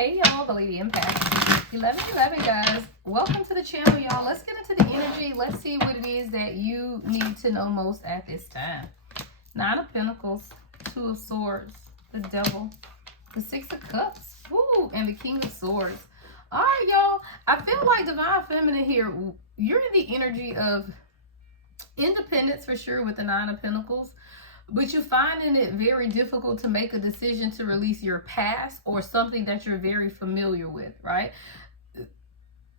Hey y'all, the Lady Empath 1111, guys. Welcome to the channel, y'all. Let's get into the energy. Let's see what it is that you need to know most at this time. Nine of Pentacles, Two of Swords, the Devil, the Six of Cups, woo, and the King of Swords. All right, y'all. I feel like Divine Feminine here, you're in the energy of independence for sure with the Nine of Pentacles. But you're finding it very difficult to make a decision to release your past or something that you're very familiar with, right?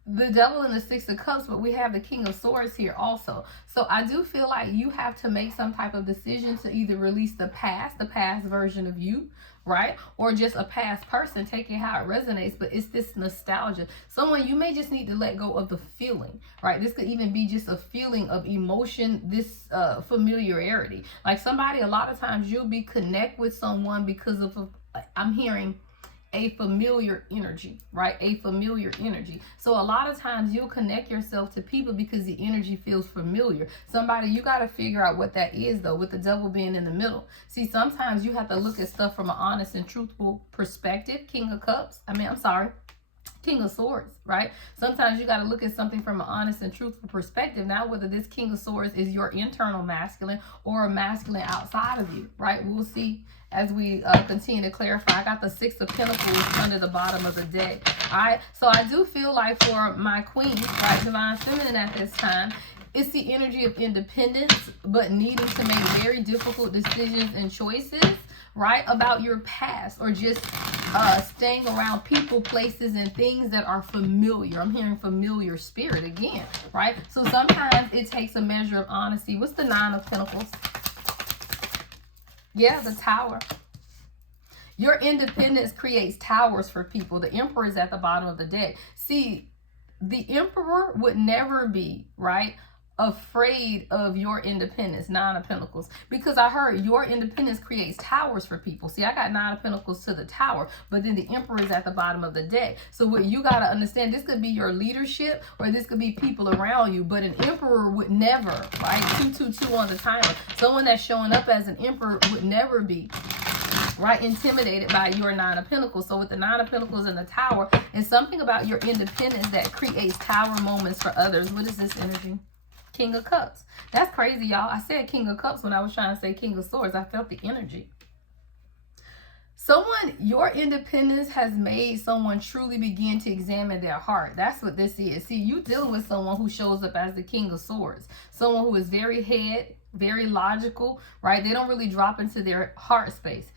The Devil and the Six of Cups, but we have the King of Swords here also. So I do feel like you have to make some type of decision to either release the past version of you, right? Or just a past person, taking how it resonates, but it's this nostalgia. Someone, you may just need to let go of the feeling, right? This could even be just a feeling of emotion, this familiarity. Like somebody, a lot of times you'll be connect with someone because of, I'm hearing a familiar energy, right? A familiar energy. So a lot of times you'll connect yourself to people because the energy feels familiar. Somebody, you got to figure out what that is though, with the Devil being in the middle. See, sometimes you have to look at stuff from an honest and truthful perspective. King of Swords, right? Sometimes you got to look at something from an honest and truthful perspective. Now, whether this King of Swords is your internal masculine or a masculine outside of you, right? We'll see as we continue to clarify. I got the Six of Pentacles under the bottom of the deck. All right, so I do feel like for my queen, right, Divine Feminine at this time, it's the energy of independence, but needing to make very difficult decisions and choices, right, about your past, or just staying around people, places, and things that are familiar. I'm hearing familiar spirit again, right? So sometimes it takes a measure of honesty. What's the Nine of Pentacles? Yeah, the Tower. Your independence creates towers for people. The Emperor is at the bottom of the deck. See, the Emperor would never be, right, afraid of your independence. Nine of Pentacles, because I heard your independence creates towers for people. See, I got Nine of Pentacles to the Tower, but then the Emperor is at the bottom of the deck. So what you got to understand, this could be your leadership, or this could be people around you, but an Emperor would never, right? 222 on the timer. Someone that's showing up as an Emperor would never be, right, intimidated by your Nine of Pentacles. So with the Nine of Pentacles and the Tower, it's something about your independence that creates tower moments for others. What is this energy? King of Cups. That's crazy, y'all. I said King of Cups when I was trying to say King of Swords. I felt the energy. Someone, your independence has made someone truly begin to examine their heart. That's what this is. See, you dealing with someone who shows up as the King of Swords. Someone who is very head, very logical, right? They don't really drop into their heart space.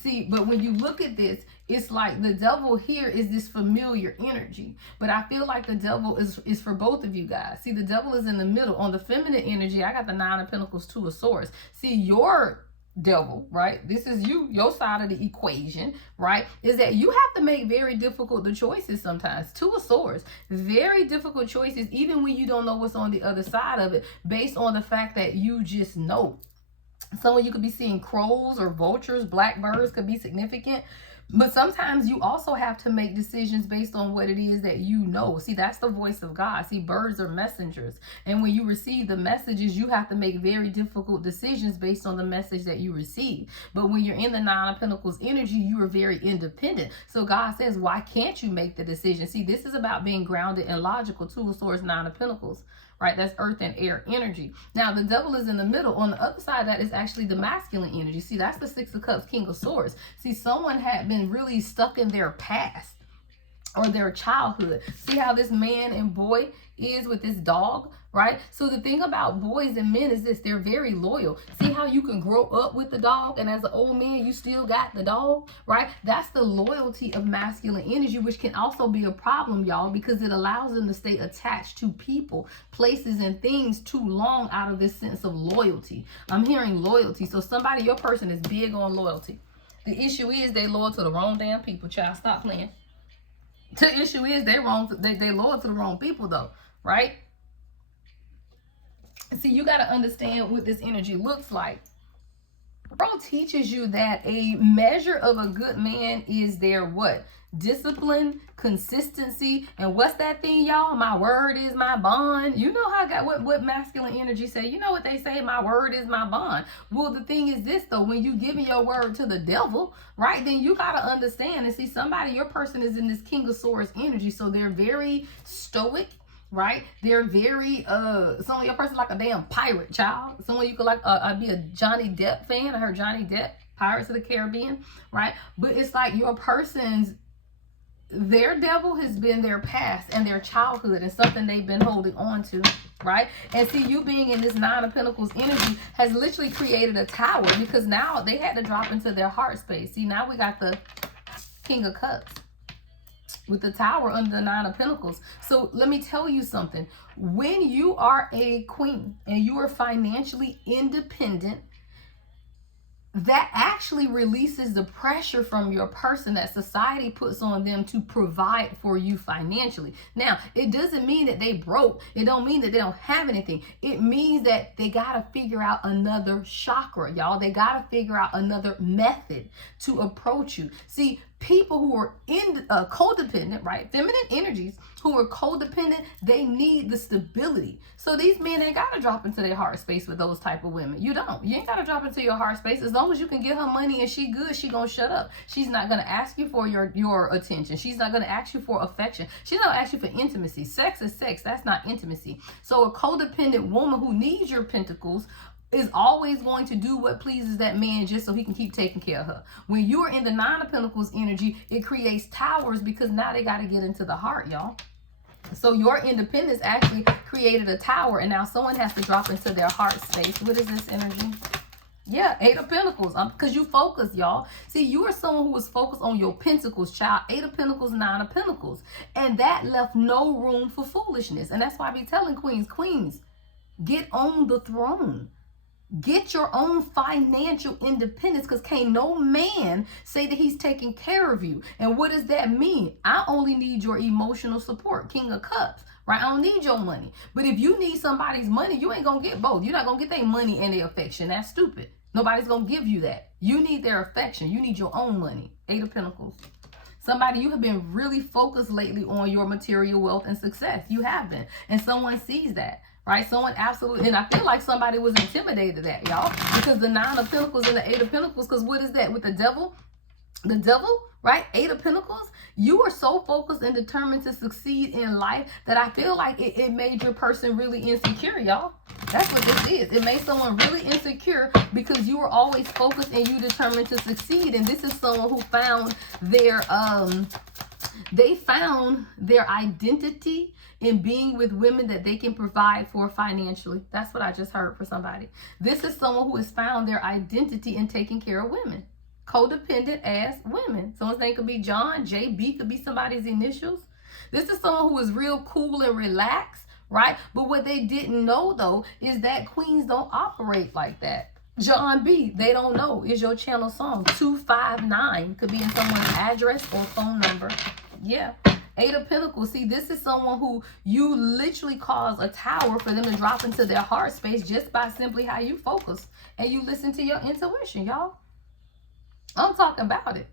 See, but when you look at this, it's like the Devil here is this familiar energy. But I feel like the Devil is for both of you guys. See, the Devil is in the middle. On the feminine energy, I got the Nine of Pentacles, Two of Swords. See, your Devil, right? This is you, your side of the equation, right? Is that you have to make very difficult choices sometimes. Two of Swords, very difficult choices, even when you don't know what's on the other side of it, based on the fact that you just know. So you could be seeing crows or vultures, blackbirds could be significant. But sometimes you also have to make decisions based on what it is that you know. See, that's the voice of God. See, birds are messengers. And when you receive the messages, you have to make very difficult decisions based on the message that you receive. But when you're in the Nine of Pentacles energy, you are very independent. So God says, why can't you make the decision? See, this is about being grounded and logical. Two of Swords, Nine of Pentacles. Right, that's earth and air energy. Now, the Devil is in the middle. On the other side, that is actually the masculine energy. See, that's the Six of Cups, King of Swords. See, someone had been really stuck in their past or their childhood. See how this man and boy is with this dog, right? So the thing about boys and men is this, they're very loyal. See how you can grow up with the dog, and as an old man, you still got the dog, right? That's the loyalty of masculine energy, which can also be a problem, y'all, because it allows them to stay attached to people, places, and things too long out of this sense of loyalty. I'm hearing loyalty. So somebody, your person is big on loyalty. The issue is they loyal to the wrong damn people, child. Stop playing. The issue is they loyal to the wrong people though, right? See, you got to understand what this energy looks like. World teaches you that a measure of a good man is their what? discipline, consistency, and what's that thing, y'all? My word is my bond. You know how I got what masculine energy say. You know what they say, my word is my bond. Well, the thing is this though, when you giving your word to the devil, right, then you got to understand and see somebody, your person is in this King of Swords energy, so they're very stoic, right? They're very some of your person like a damn pirate, child. Someone you could like be a Johnny Depp fan. I heard Johnny Depp, Pirates of the Caribbean, right? But it's like your person's, their devil has been their past and their childhood and something they've been holding on to, right? And see, you being in this Nine of Pentacles energy has literally created a tower, because now they had to drop into their heart space. See, now we got the King of Cups with the tower under the Nine of Pentacles. So let me tell you something. When you are a queen and you are financially independent, that actually releases the pressure from your person that society puts on them to provide for you financially. Now, it doesn't mean that they broke. It don't mean that they don't have anything. It means that they got to figure out another chakra, y'all. They got to figure out another method to approach you. See, people who are in codependent, right? Feminine energies who are codependent, they need the stability. So these men ain't got to drop into their heart space with those type of women. You don't. You ain't got to drop into your heart space. As long as you can give her money and she good, she gonna shut up. She's not gonna ask you for your attention. She's not gonna ask you for affection. She's not gonna ask you for intimacy. Sex is sex. That's not intimacy. So a codependent woman who needs your pentacles is always going to do what pleases that man just so he can keep taking care of her. When you're in the Nine of Pentacles energy, it creates towers because now they got to get into the heart, y'all. So your independence actually created a tower, and now someone has to drop into their heart space. What is this energy? Yeah, Eight of Pentacles, because you focus, y'all. See, you are someone who was focused on your pentacles, child. Eight of Pentacles, Nine of Pentacles. And that left no room for foolishness. And that's why I be telling queens, get on the throne. Get your own financial independence, because can't no man say that he's taking care of you. And what does that mean? I only need your emotional support, King of Cups, right? I don't need your money. But if you need somebody's money, you ain't going to get both. You're not going to get their money and their affection. That's stupid. Nobody's going to give you that. You need their affection. You need your own money. Eight of Pentacles. Somebody, you have been really focused lately on your material wealth and success. You have been. And someone sees that. Right? Someone absolutely, and I feel like somebody was intimidated at y'all, because the Nine of Pentacles and the Eight of Pentacles, because what is that with the devil? The devil, right? Eight of Pentacles, you are so focused and determined to succeed in life that I feel like it made your person really insecure, y'all. That's what this is. It made someone really insecure because you were always focused and you determined to succeed. And this is someone who found their, they found their identity in being with women that they can provide for financially. That's what I just heard for somebody. This is someone who has found their identity in taking care of women. Codependent as women. Someone's name could be John, JB could be somebody's initials. This is someone who is real cool and relaxed, right? But what they didn't know though is that queens don't operate like that. John B, they don't know, is your channel song. 259 could be in someone's address or phone number. Yeah. Eight of Pentacles. See, this is someone who you literally cause a tower for them to drop into their heart space just by simply how you focus and you listen to your intuition, y'all. I'm talking about it.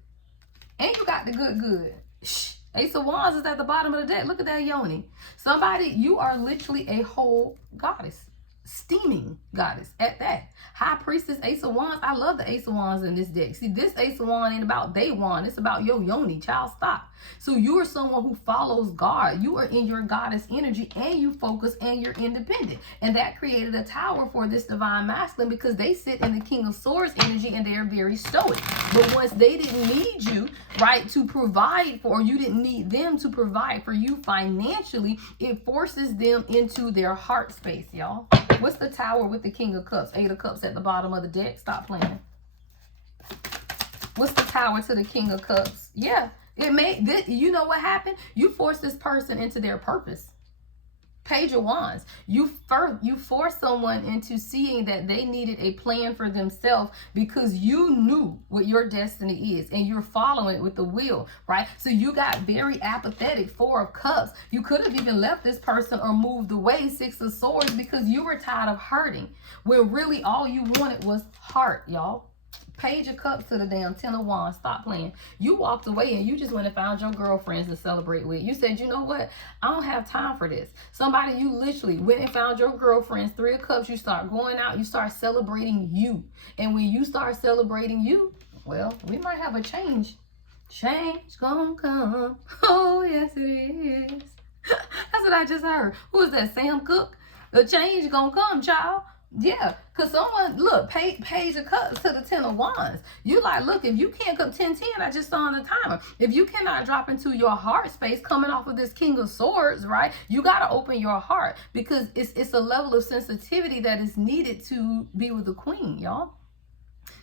And you got the good. Shh. Ace of Wands is at the bottom of the deck. Look at that yoni. Somebody, you are literally a whole goddess. Steaming goddess at that. High Priestess, Ace of Wands. I love the Ace of Wands in this deck. See, this Ace of Wands ain't about they wand. It's about your yoni. Child, stop. So you are someone who follows God. You are in your goddess energy and you focus and you're independent. And that created a tower for this divine masculine because they sit in the King of Swords energy and they're very stoic. But once they didn't need you, right, to provide for, or you didn't need them to provide for you financially, it forces them into their heart space, y'all. What's the tower with the King of Cups? Eight of Cups at the bottom of the deck. Stop playing. What's the tower to the King of Cups? Yeah. It made this, you know what happened? You forced this person into their purpose. Page of Wands. You forced someone into seeing that they needed a plan for themselves because you knew what your destiny is and you're following it with the will, right? So you got very apathetic. Four of Cups. You could have even left this person or moved away. Six of Swords, because you were tired of hurting, where really all you wanted was heart, y'all. Page of Cups to the damn Ten of Wands. Stop playing. You walked away and you just went and found your girlfriends to celebrate with. You said, you know what? I don't have time for this. Somebody, you literally went and found your girlfriends. Three of Cups. You start going out. You start celebrating you. And when you start celebrating you, well, we might have a change. Change gonna come. Oh, yes, it is. That's what I just heard. Who is that? Sam Cooke? The change gonna come, child. Yeah, because someone, look, Page of Cups to the Ten of Wands. You like, look, if you can't come 10-10, I just saw on the timer. If you cannot drop into your heart space coming off of this King of Swords, right, you got to open your heart because it's a level of sensitivity that is needed to be with the Queen, y'all.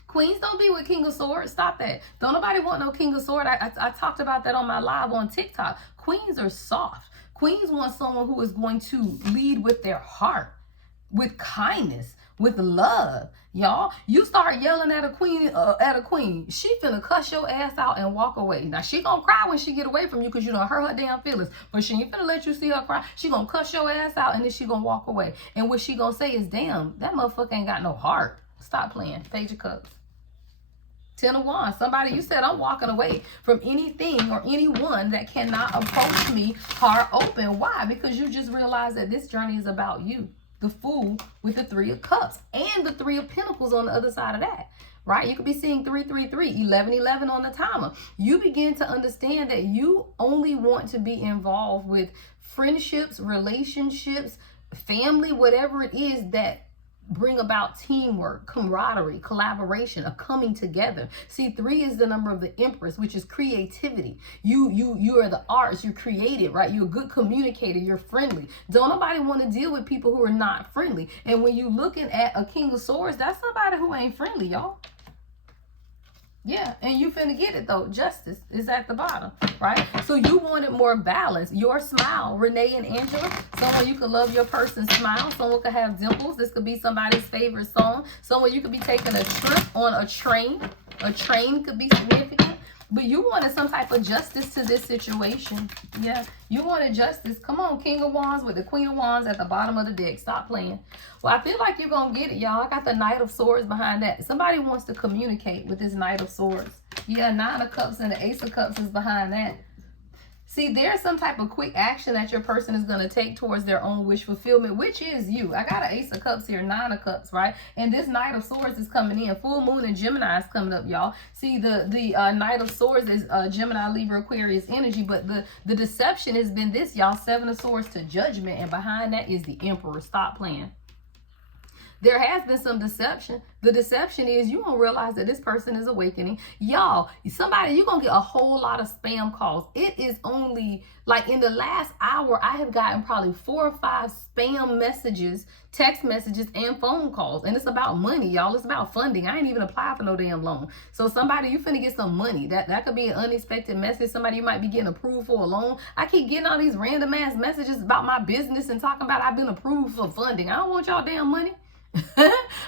Queens don't be with King of Swords. Stop that. Don't nobody want no King of Swords. I talked about that on my live on TikTok. Queens are soft. Queens want someone who is going to lead with their heart, with kindness, with love. Y'all, you start yelling at a queen, she finna cuss your ass out and walk away. Now she gonna cry when she get away from you because you done hurt her damn feelings, but she ain't finna let you see her cry. She gonna cuss your ass out and then she gonna walk away. And what she gonna say is, damn, that motherfucker ain't got no heart. Stop playing. Page of Cups. Ten of Wands. Somebody, you said, I'm walking away from anything or anyone that cannot approach me heart open. Why? Because you just realized that this journey is about you. The Fool with the Three of Cups and the Three of Pentacles on the other side of that, right? You could be seeing 333, 1111 on the timer. You begin to understand that you only want to be involved with friendships, relationships, family, whatever it is that bring about teamwork, camaraderie, collaboration, a coming together. See, 3 is the number of the Empress, which is creativity. You are the arts, you're creative, right? You're a good communicator, you're friendly. Don't nobody want to deal with people who are not friendly. And when you looking at a King of Swords, that's somebody who ain't friendly, y'all. Yeah, and you finna get it though. Justice is at the bottom, right? So you wanted more balance. Your smile, Renee and Angela. Someone you could love your person's smile. Someone could have dimples. This could be somebody's favorite song. Someone you could be taking a trip on a train. A train could be significant. But you wanted some type of justice to this situation. Yeah, you wanted justice. Come on, King of Wands with the Queen of Wands at the bottom of the deck. Stop playing. Well, I feel like you're going to get it, y'all. I got the Knight of Swords behind that. Somebody wants to communicate with this Knight of Swords. Yeah, 9 of Cups and the Ace of Cups is behind that. See, there's some type of quick action that your person is going to take towards their own wish fulfillment, which is you. I got an Ace of Cups here, 9 of Cups, right? And this Knight of Swords is coming in. Full Moon and Gemini is coming up, y'all. See, the Knight of Swords is Gemini, Libra, Aquarius energy, but the deception has been this, y'all. 7 of Swords to Judgment, and behind that is the Emperor. Stop playing. There has been some deception. The deception is you don't realize that this person is awakening. Y'all, somebody, you're going to get a whole lot of spam calls. It is only, like in the last hour, I have gotten probably 4 or 5 spam messages, text messages, and phone calls. And it's about money, y'all. It's about funding. I ain't even applied for no damn loan. So somebody, you finna get some money. That could be an unexpected message. Somebody you might be getting approved for a loan. I keep getting all these random ass messages about my business and talking about I've been approved for funding. I don't want y'all damn money.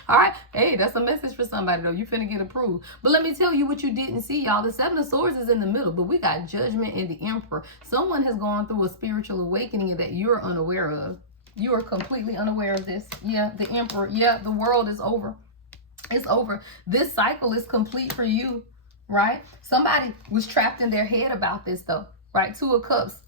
All right, hey, that's a message for somebody though. You finna get approved. But let me tell you what you didn't see, y'all. The 7 of Swords is in the middle, but we got Judgment and the Emperor. Someone has gone through a spiritual awakening that you're unaware of. You are completely unaware of this. Yeah, the Emperor. Yeah, the world is over. It's over. This cycle is complete for you, right? Somebody was trapped in their head about this though, right? 2 of Cups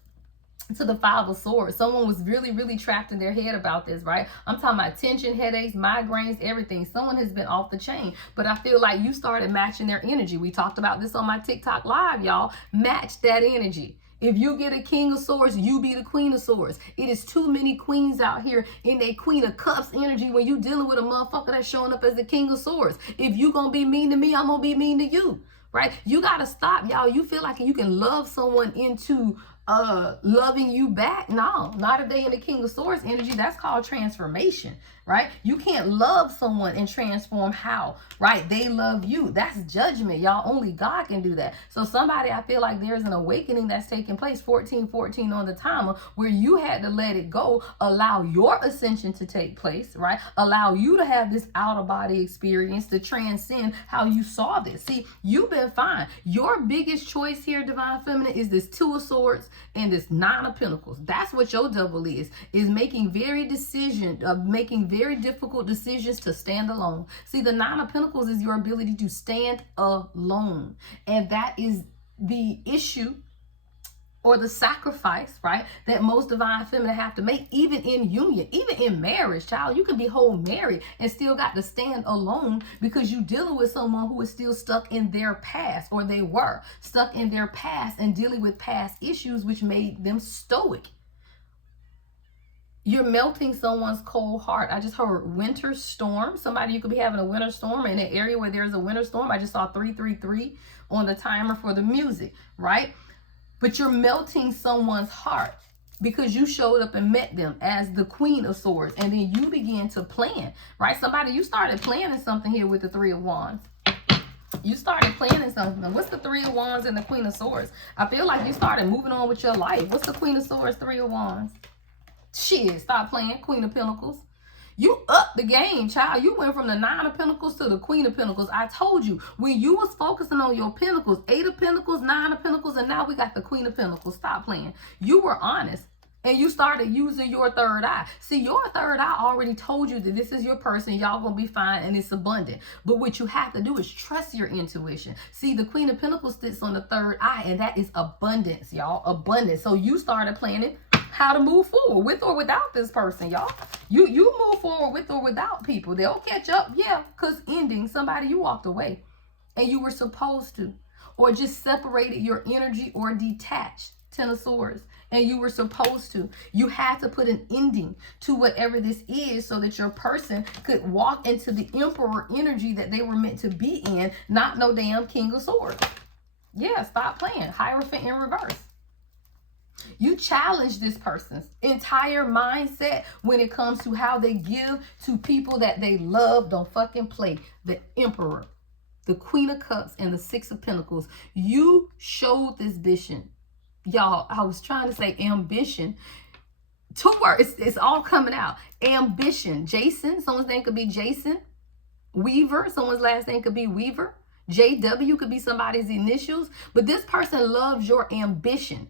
to the 5 of Swords. Someone was really, really trapped in their head about this, right? I'm talking about tension, headaches, migraines, everything. Someone has been off the chain, but I feel like you started matching their energy. We talked about this on my TikTok live, y'all. Match that energy. If you get a King of Swords, you be the Queen of Swords. It is too many queens out here in a Queen of Cups energy when you dealing with a motherfucker that's showing up as the King of Swords. If you gonna be mean to me, I'm gonna be mean to you, right? You gotta stop, y'all. You feel like you can love someone into loving you back. No, not a day in the King of Swords energy. That's called transformation, right? You can't love someone and transform how, right? They love you. That's judgment, y'all. Only God can do that. So somebody, I feel like there's an awakening that's taking place, 1414 on the timer, where you had to let it go, allow your ascension to take place, right? Allow you to have this out of body experience to transcend how you saw this. See, you've been fine. Your biggest choice here, Divine Feminine, is this 2 of Swords and this Nine of Pentacles. That's what your devil is making very difficult decisions to stand alone. See, the Nine of Pentacles is your ability to stand alone. And that is the issue or the sacrifice, right, that most divine feminine have to make, even in union, even in marriage, child. You can be whole married and still got to stand alone because you dealing with someone who is still stuck in their past, or they were stuck in their past and dealing with past issues which made them stoic. You're melting someone's cold heart. I just heard winter storm. Somebody, you could be having a winter storm in an area where there's a winter storm. I just saw 333 on the timer for the music, right? But you're melting someone's heart because you showed up and met them as the Queen of Swords. And then you began to plan, right? Somebody, you started planning something here with the Three of Wands. You started planning something. What's the Three of Wands and the Queen of Swords? I feel like you started moving on with your life. What's the Queen of Swords, Three of Wands? Shit, stop playing. Queen of Pentacles. You up the game, child. You went from the Nine of Pentacles to the Queen of Pentacles. I told you, when you was focusing on your Pentacles, Eight of Pentacles, Nine of Pentacles, and now we got the Queen of Pentacles. Stop playing. You were honest. And you started using your third eye. See, your third eye already told you that this is your person. Y'all gonna be fine and it's abundant. But what you have to do is trust your intuition. See, the Queen of Pentacles sits on the third eye, and that is abundance, y'all. Abundance. So you started planning how to move forward with or without this person, y'all. You move forward with or without people. They'll catch up, yeah, because ending, somebody, you walked away and you were supposed to, or just separated your energy or detached. Ten of Swords. And you were supposed to. You had to put an ending to whatever this is so that your person could walk into the Emperor energy that they were meant to be in, not no damn King of Swords. Yeah, stop playing. Hierophant in reverse. You challenge this person's entire mindset when it comes to how they give to people that they love. Don't fucking play. The Emperor, the Queen of Cups, and the Six of Pentacles. You showed this vision. Y'all, I was trying to say ambition. Two words, it's all coming out. Ambition. Jason, someone's name could be Jason. Weaver, someone's last name could be Weaver. JW could be somebody's initials. But this person loves your ambition.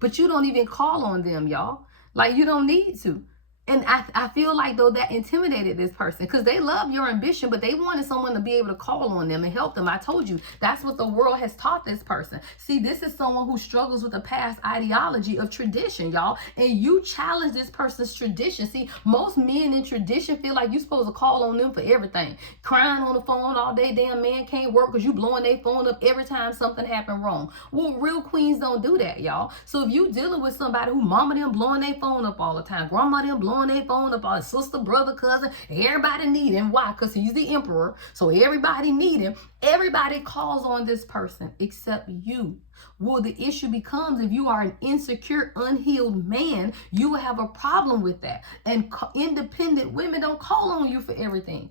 But you don't even call on them, y'all. Like, you don't need to. And I feel like, though, that intimidated this person because they love your ambition, but they wanted someone to be able to call on them and help them. I told you, that's what the world has taught this person. See, this is someone who struggles with the past ideology of tradition, y'all. And you challenge this person's tradition. See, most men in tradition feel like you're supposed to call on them for everything. Crying on the phone all day, damn man can't work because you blowing their phone up every time something happened wrong. Well, real queens don't do that, y'all. So if you dealing with somebody who mama them blowing their phone up all the time, grandma them blowing their phone up, all sister, brother, cousin, everybody need him. Why? Because he's the Emperor. So everybody need him. Everybody calls on this person except you. Well, the issue becomes, if you are an insecure, unhealed man, you will have a problem with that. And independent women don't call on you for everything.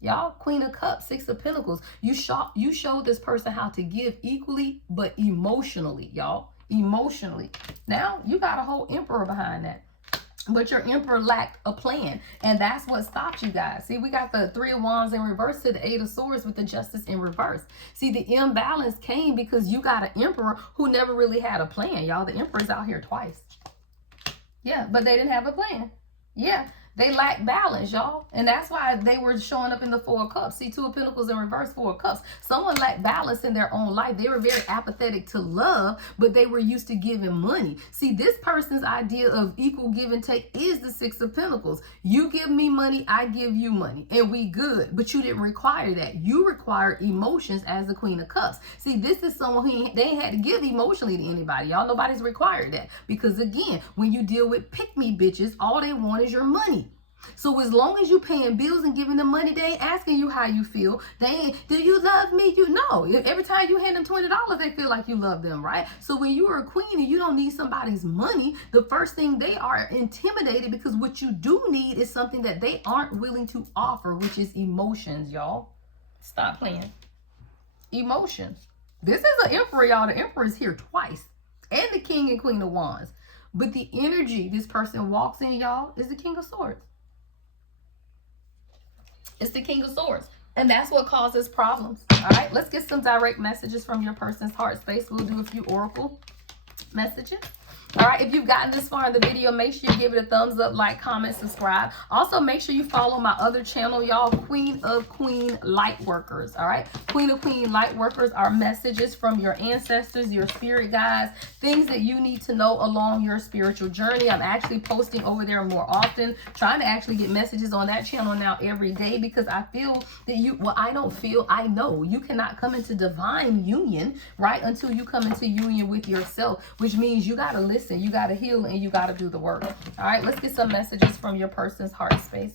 Y'all, Queen of Cups, Six of Pentacles. You showed this person how to give equally, but emotionally, y'all. Emotionally. Now, you got a whole Emperor behind that. But your Emperor lacked a plan. And that's what stopped you guys. See, we got the Three of Wands in reverse to the Eight of Swords with the Justice in reverse. See, the imbalance came because you got an Emperor who never really had a plan, y'all. The Emperor's out here twice. Yeah, but they didn't have a plan. Yeah. They lack balance, y'all. And that's why they were showing up in the Four of Cups. See, Two of Pentacles in reverse, Four of Cups. Someone lacked balance in their own life. They were very apathetic to love, but they were used to giving money. See, this person's idea of equal give and take is the Six of Pentacles. You give me money, I give you money, and we good. But you didn't require that. You required emotions as the Queen of Cups. See, this is someone who they ain't had to give emotionally to anybody, y'all. Nobody's required that. Because again, when you deal with pick-me bitches, all they want is your money. So as long as you paying bills and giving them money, they ain't asking you how you feel. They ain't, do you love me? You know, every time you hand them $20, they feel like you love them, right? So when you are a queen and you don't need somebody's money, the first thing, they are intimidated because what you do need is something that they aren't willing to offer, which is emotions, y'all. Stop playing. Emotions. This is an Emperor, y'all. The Emperor is here twice. And the King and Queen of Wands. But the energy this person walks in, y'all, is the King of Swords. It's the King of Swords. And that's what causes problems. All right, let's get some direct messages from your person's heart space. We'll do a few oracle messages. All right, if you've gotten this far in the video, make sure you give it a thumbs up, like, comment, subscribe. Also, make sure you follow my other channel, y'all, Queen of Queen Lightworkers. All right, Queen of Queen Lightworkers are messages from your ancestors, your spirit guides, things that you need to know along your spiritual journey. I'm actually posting over there more often, trying to actually get messages on that channel now every day, because I feel that I know you cannot come into divine union, right, until you come into union with yourself, which means you got to listen, you got to heal, and you got to do the work. All right, let's get some messages from your person's heart space.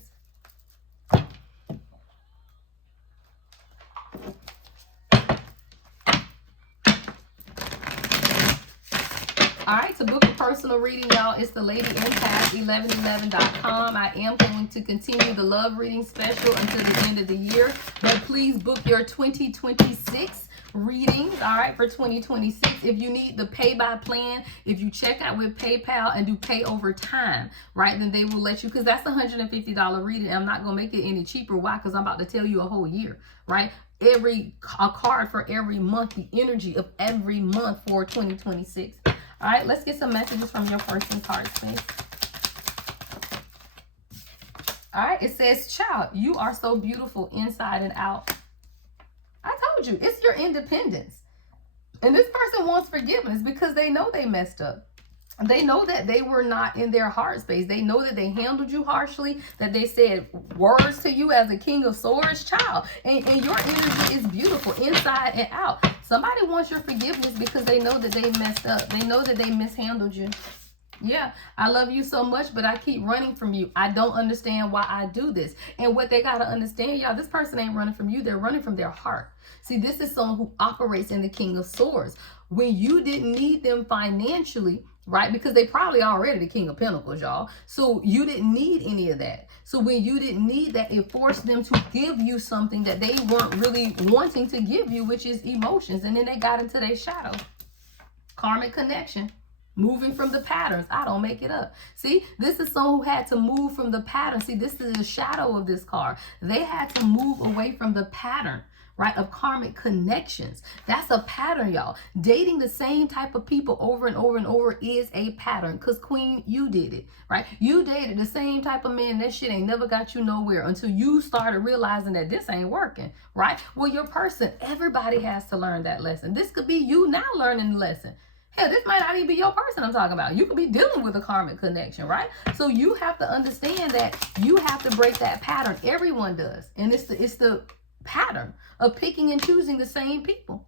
All right, to book a personal reading, y'all, it's the Lady Empath 1111.com. I am going to continue the love reading special until the end of the year, but please book your 2026 readings, all right, for 2026. If you need the pay by plan, if you check out with PayPal and do pay over time, right, then they will let you, because that's $150 reading. I'm not going to make it any cheaper. Why? Because I'm about to tell you a whole year, right? A card for every month, the energy of every month for 2026. All right, let's get some messages from your person's heart space. All right, it says, child, you are so beautiful inside and out. I told you, it's your independence. And this person wants forgiveness because they know they messed up. They know that they were not in their heart space. They know that they handled you harshly, that they said words to you as a King of Swords, child. And your energy is beautiful inside and out. Somebody wants your forgiveness because they know that they messed up. They know that they mishandled you. Yeah, I love you so much, but I keep running from you. I don't understand why I do this. And what they got to understand, y'all, this person ain't running from you. They're running from their heart. See, this is someone who operates in the King of Swords. When you didn't need them financially, right? Because they probably already the King of Pentacles, y'all. So you didn't need any of that. So when you didn't need that, it forced them to give you something that they weren't really wanting to give you, which is emotions. And then they got into their shadow. Karmic connection. Moving from the patterns. I don't make it up. See, this is someone who had to move from the pattern. See, this is the shadow of this card. They had to move away from the pattern, right, of karmic connections. That's a pattern, y'all. Dating the same type of people over and over and over is a pattern, because, Queen, you did it, right? You dated the same type of man. That shit ain't never got you nowhere until you started realizing that this ain't working, right? Well, your person, everybody has to learn that lesson. This could be you now learning the lesson. Hell, this might not even be your person I'm talking about. You could be dealing with a karmic connection, right? So you have to understand that you have to break that pattern. Everyone does. And it's the pattern of picking and choosing the same people.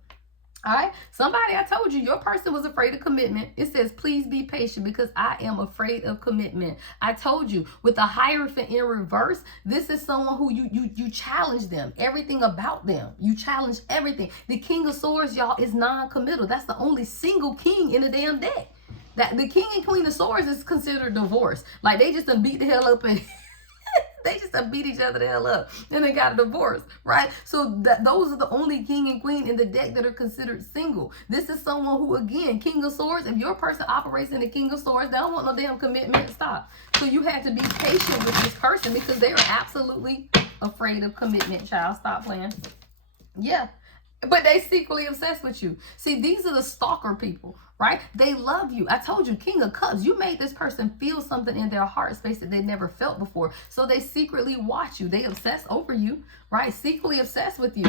All right. Somebody, I told you, your person was afraid of commitment. It says, please be patient because I am afraid of commitment. I told you, with the Hierophant in reverse, this is someone who you challenge them, everything about them. You challenge everything. The King of Swords, y'all, is non-committal. That's the only single king in the damn deck. That the King and Queen of Swords is considered divorced. Like, they just done beat the hell up and they just beat each other the hell up and they got a divorce, right? So those are the only king and queen in the deck that are considered single. This is someone who, again, King of Swords, if your person operates in the King of Swords, they don't want no damn commitment. Stop. So you have to be patient with this person because they are absolutely afraid of commitment, child. Stop playing. Yeah. But they secretly obsessed with you. See, these are the stalker people, right? They love you. I told you, King of Cups, you made this person feel something in their heart space that they never felt before. So they secretly watch you. They obsess over you, right? Secretly obsessed with you.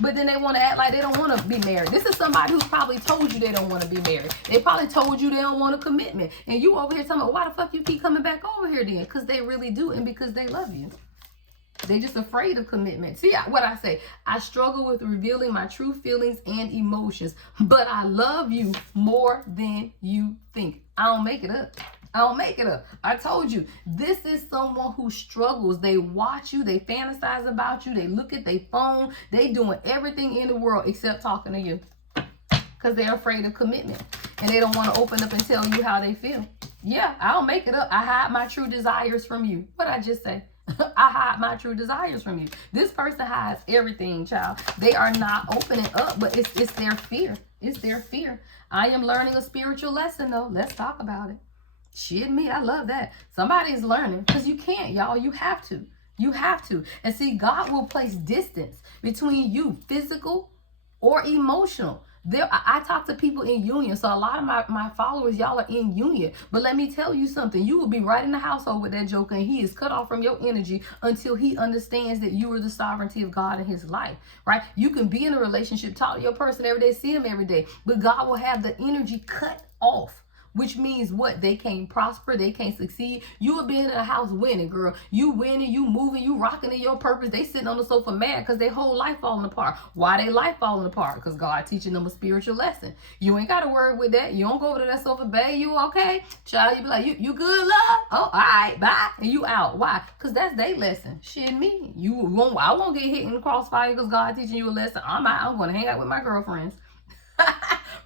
But then they want to act like they don't want to be married. This is somebody who's probably told you they don't want to be married. They probably told you they don't want a commitment. And you over here talking about, why the fuck you keep coming back over here then? Because they really do, and because they love you. They're just afraid of commitment. See what I say? I struggle with revealing my true feelings and emotions, but I love you more than you think. I don't make it up. I don't make it up. I told you, this is someone who struggles. They watch you. They fantasize about you. They look at their phone. They doing everything in the world except talking to you because they're afraid of commitment and they don't want to open up and tell you how they feel. Yeah, I don't make it up. I hide my true desires from you. What'd I just say? I hide my true desires from you. This person hides everything, child. They are not opening up, but it's their fear. It's their fear. I am learning a spiritual lesson, though. Let's talk about it. Shit, me, I love that. Somebody's learning because you can't, y'all. You have to. You have to. And see, God will place distance between you, physical or emotional. I talk to people in union. So a lot of my followers, y'all are in union. But let me tell you something. You will be right in the household with that joker, and he is cut off from your energy until he understands that you are the sovereignty of God in his life, right? You can be in a relationship, talk to your person every day, see him every day, but God will have the energy cut off. Which means what? They can't prosper. They can't succeed. You will be in a house winning, girl. You winning, you moving, you rocking in your purpose. They sitting on the sofa mad because their whole life falling apart. Why they life falling apart? Because God teaching them a spiritual lesson. You ain't got to worry with that. You don't go over to that sofa, babe, you okay? Child, you be like, you good, love? Oh, all right, bye. And you out. Why? Because that's their lesson. Shit, me. I won't get hit in the crossfire because God teaching you a lesson. I'm out. I'm going to hang out with my girlfriends.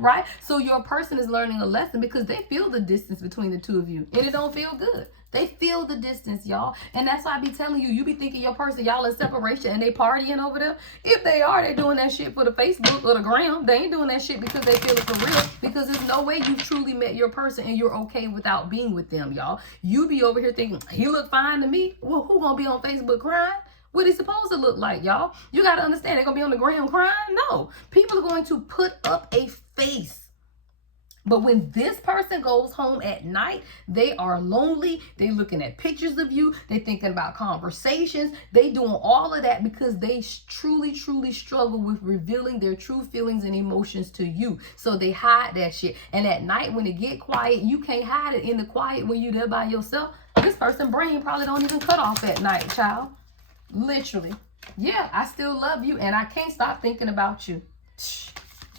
Right? So your person is learning a lesson because they feel the distance between the two of you, and it don't feel good. They feel the distance, y'all. And that's why I be telling you, you be thinking your person, y'all in separation and they partying over there. If they are, they doing that shit for the Facebook or the gram. They ain't doing that shit because they feel it for real. Because there's no way you've truly met your person and you're okay without being with them, y'all. You be over here thinking, he look fine to me. Well, who gonna be on Facebook crying? What he supposed to look like, y'all? You got to understand, they're going to be on the ground crying? No. People are going to put up a face. But when this person goes home at night, they are lonely. They looking at pictures of you. They thinking about conversations. They doing all of that because they truly, truly struggle with revealing their true feelings and emotions to you. So they hide that shit. And at night when it get quiet, you can't hide it in the quiet when you there by yourself. This person's brain probably don't even cut off at night, child. Literally. Yeah, I still love you and I can't stop thinking about you.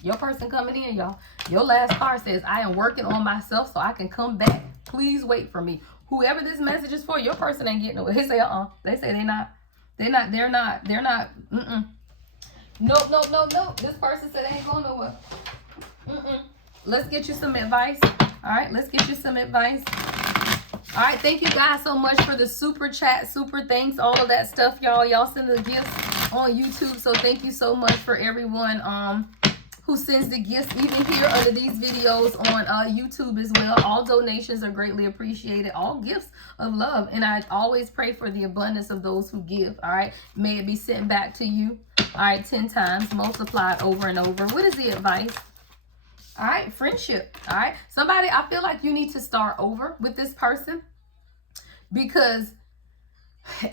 Your person coming in, y'all. Your last card says, I am working on myself so I can come back. Please wait for me. Whoever this message is for, your person ain't getting nowhere. They say, They say they're not. Nope. This person said they ain't going nowhere. Let's get you some advice. All right, let's get you some advice. All right, thank you guys so much for the super chat, super thanks, all of that stuff, y'all. Y'all send the gifts on YouTube, so thank you so much for everyone who sends the gifts, even here under these videos on YouTube as well. All donations are greatly appreciated. All gifts of love, and I always pray for the abundance of those who give. All right, may it be sent back to you. All right, 10 times multiplied over and over. What is the advice? All right, friendship. All right, somebody, I feel like you need to start over with this person because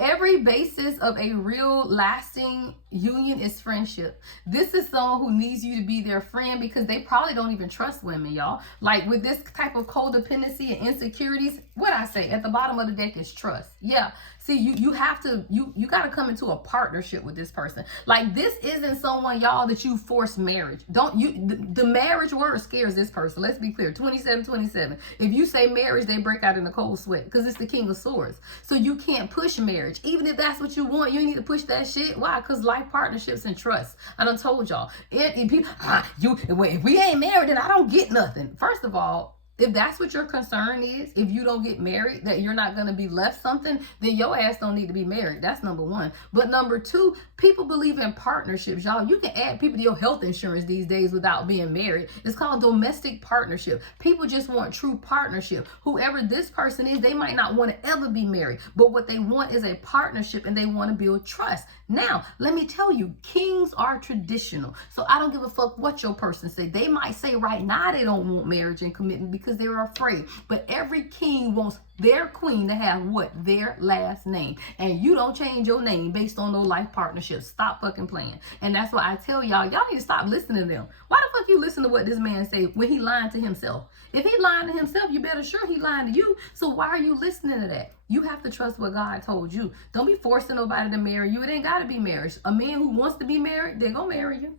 every basis of a real lasting union is friendship. This is someone who needs you to be their friend because they probably don't even trust women, y'all. Like with this type of codependency and insecurities, what I say at the bottom of the deck is trust. Yeah. See, you have to, you got to come into a partnership with this person. Like this isn't someone, y'all, that you force marriage. The marriage word scares this person. Let's be clear. 27. If you say marriage, they break out in a cold sweat because it's the King of Swords. So you can't push marriage. Even if that's what you want, you need to push that shit. Why? Because life partnerships and trust. I done told y'all. If we ain't married, then I don't get nothing. First of all, if that's what your concern is, if you don't get married, that you're not going to be left something, then your ass don't need to be married. That's number one. But number two, people believe in partnerships, y'all. You can add people to your health insurance these days without being married. It's called domestic partnership. People just want true partnership. Whoever this person is, they might not want to ever be married, but what they want is a partnership and they want to build trust. Now, let me tell you, kings are traditional. So I don't give a fuck what your person say. They might say right now they don't want marriage and commitment because they're afraid. But every king wants their queen to have what? Their last name. And you don't change your name based on no life partnerships. Stop fucking playing. And that's why I tell y'all need to stop listening to them. Why the fuck you listen to what this man say when he lying to himself? If he lying to himself, you better sure he lying to you. So why are you listening to that? You have to trust what God told you. Don't be forcing nobody to marry you. It ain't got to be marriage. A man who wants to be married, they're going to marry you.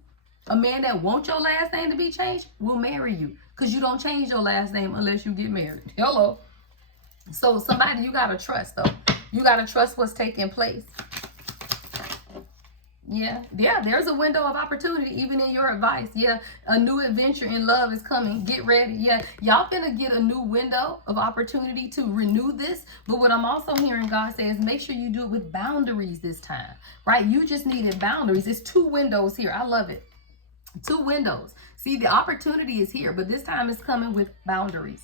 A man that wants your last name to be changed will marry you because you don't change your last name unless you get married. Hello. So somebody you got to trust, though. You got to trust what's taking place. Yeah, there's a window of opportunity even in your advice. Yeah, a new adventure in love is coming. Get ready. Yeah, y'all gonna get a new window of opportunity to renew this. But what I'm also hearing God say is make sure you do it with boundaries this time, right? You just needed boundaries. It's 2 windows here. I love it. 2 windows. See, the opportunity is here, but this time it's coming with boundaries.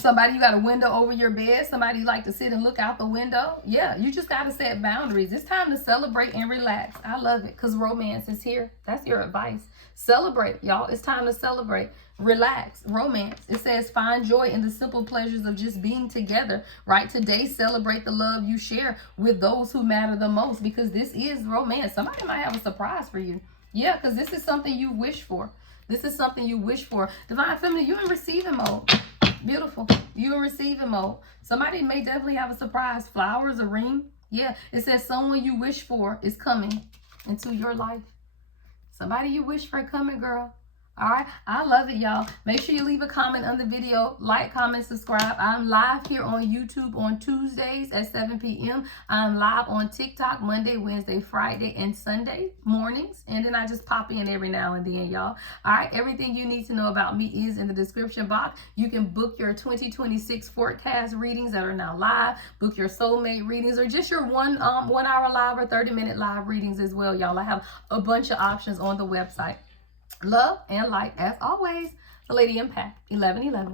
Somebody, you got a window over your bed. Somebody you like to sit and look out the window. Yeah, you just got to set boundaries. It's time to celebrate and relax. I love it because romance is here. That's your advice. Celebrate, y'all. It's time to celebrate. Relax. Romance. It says find joy in the simple pleasures of just being together, right? Today, celebrate the love you share with those who matter the most, because this is romance. Somebody might have a surprise for you. Yeah, because this is something you wish for. This is something you wish for. Divine Feminine, you're in receiving mode. Beautiful. You're in receiving mode. Somebody may definitely have a surprise. Flowers, a ring. Yeah, it says someone you wish for is coming into your life. Somebody you wish for coming, girl. All right. I love it, y'all. Make sure you leave a comment on the video. Like, comment, subscribe. I'm live here on YouTube on Tuesdays at 7 p.m. I'm live on TikTok Monday, Wednesday, Friday, and Sunday mornings. And then I just pop in every now and then, y'all. All right. Everything you need to know about me is in the description box. You can book your 2026 forecast readings that are now live. Book your soulmate readings, or just your 1 hour live or 30-minute live readings as well, y'all. I have a bunch of options on the website. Love and light as always. The Lady Impact 1111.